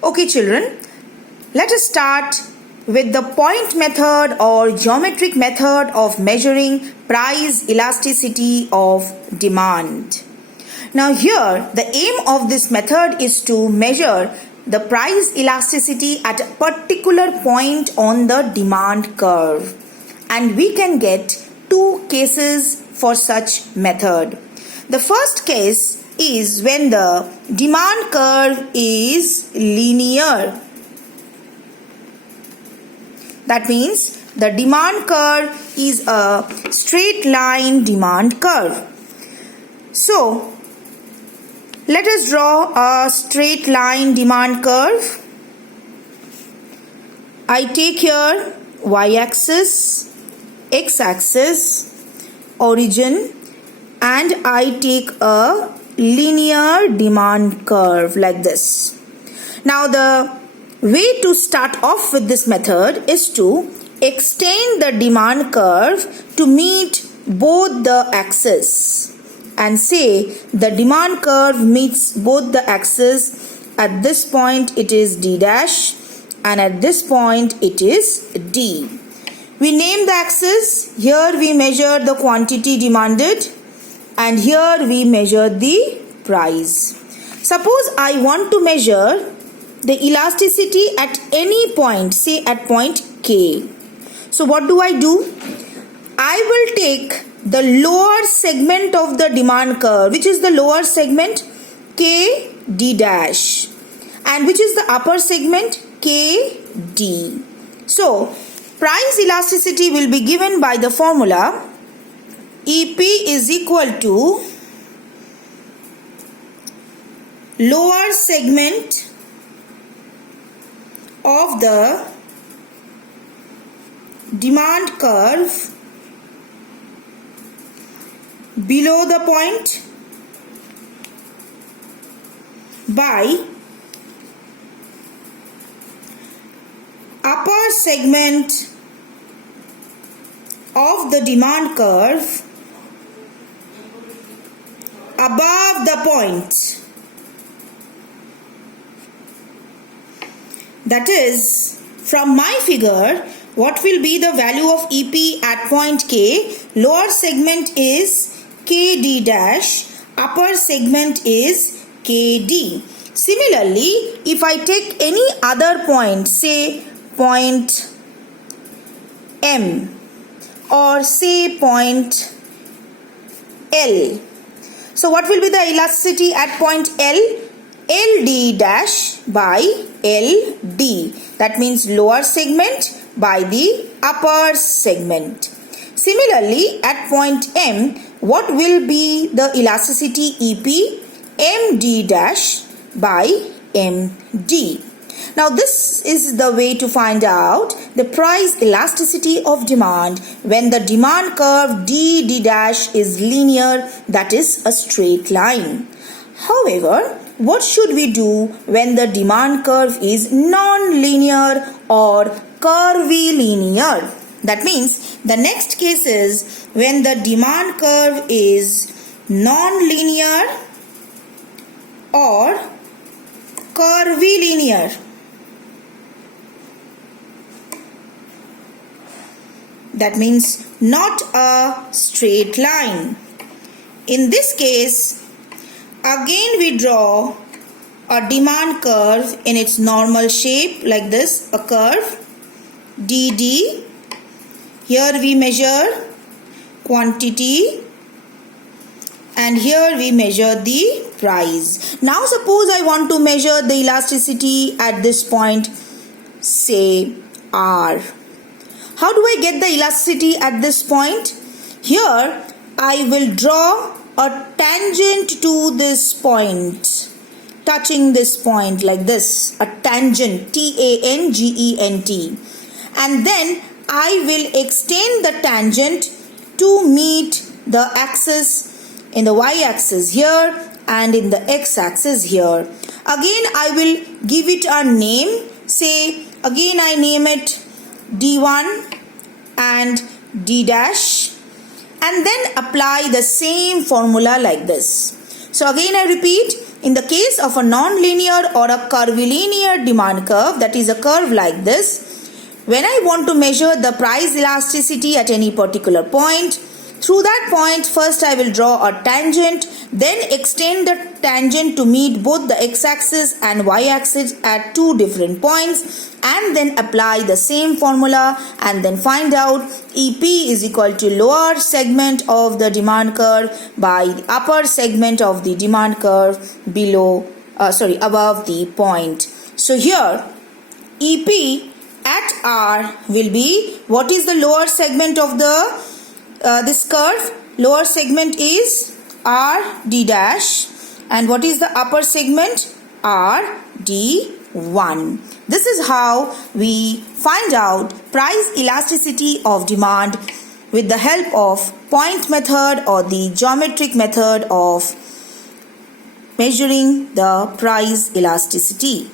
Okay children, let us start with the point method or geometric method of measuring price elasticity of demand. Now here the aim of this method is to measure the price elasticity at a particular point on the demand curve, and we can get two cases for such method. The first case is when the demand curve is linear. That means the demand curve is a straight line demand curve. So let us draw a straight line demand curve. I take here y-axis, x-axis, origin, and I take a linear demand curve like this. Now the way to start off with this method is to extend the demand curve to meet both the axes, and say the demand curve meets both the axes. At this point it is D dash and at this point it is D. We name the axis. Here we measure the quantity demanded and here we measure the price. Suppose I want to measure the elasticity at any point, say at point K. So what do? I will take the lower segment of the demand curve, which is the lower segment K D dash, and which is the upper segment K D. So price elasticity will be given by the formula EP is equal to lower segment of the demand curve below the point by upper segment of the demand curve above the point. That is, from my figure, what will be the value of EP at point K? Lower segment is KD dash, upper segment is KD. Similarly, if I take any other point, say point M or say point L, so what will be the elasticity at point L? LD dash by LD. That means lower segment by the upper segment. Similarly, at point M, what will be the elasticity EP? MD dash by MD. Now this is the way to find out the price elasticity of demand when the demand curve D dash is linear, that is a straight line. However, what should we do when the demand curve is non-linear or curvilinear? That means the next case is when the demand curve is non-linear or curvilinear. That means not a straight line. In this case, again we draw a demand curve in its normal shape like this, a curve DD. Here we measure quantity and here we measure the price. Now suppose I want to measure the elasticity at this point, say R. How do I get the elasticity at this point? Here I will draw a tangent to this point, touching this point like this, a tangent, T-A-N-G-E-N-T, and then I will extend the tangent to meet the axis in the y-axis here and in the x-axis here. Again I will give it a name, say again I name it D1 and D dash, and then apply the same formula like this. So again I repeat, in the case of a non-linear or a curvilinear demand curve, that is a curve like this, when I want to measure the price elasticity at any particular point, through that point first I will draw a tangent, then extend the tangent to meet both the x-axis and y-axis at two different points, and then apply the same formula and then find out EP is equal to lower segment of the demand curve by the upper segment of the demand curve above the point. So here EP at R will be, what is the lower segment of the this curve? Lower segment is RD dash, and what is the upper segment? RD1. This is how we find out price elasticity of demand with the help of point method or the geometric method of measuring the price elasticity.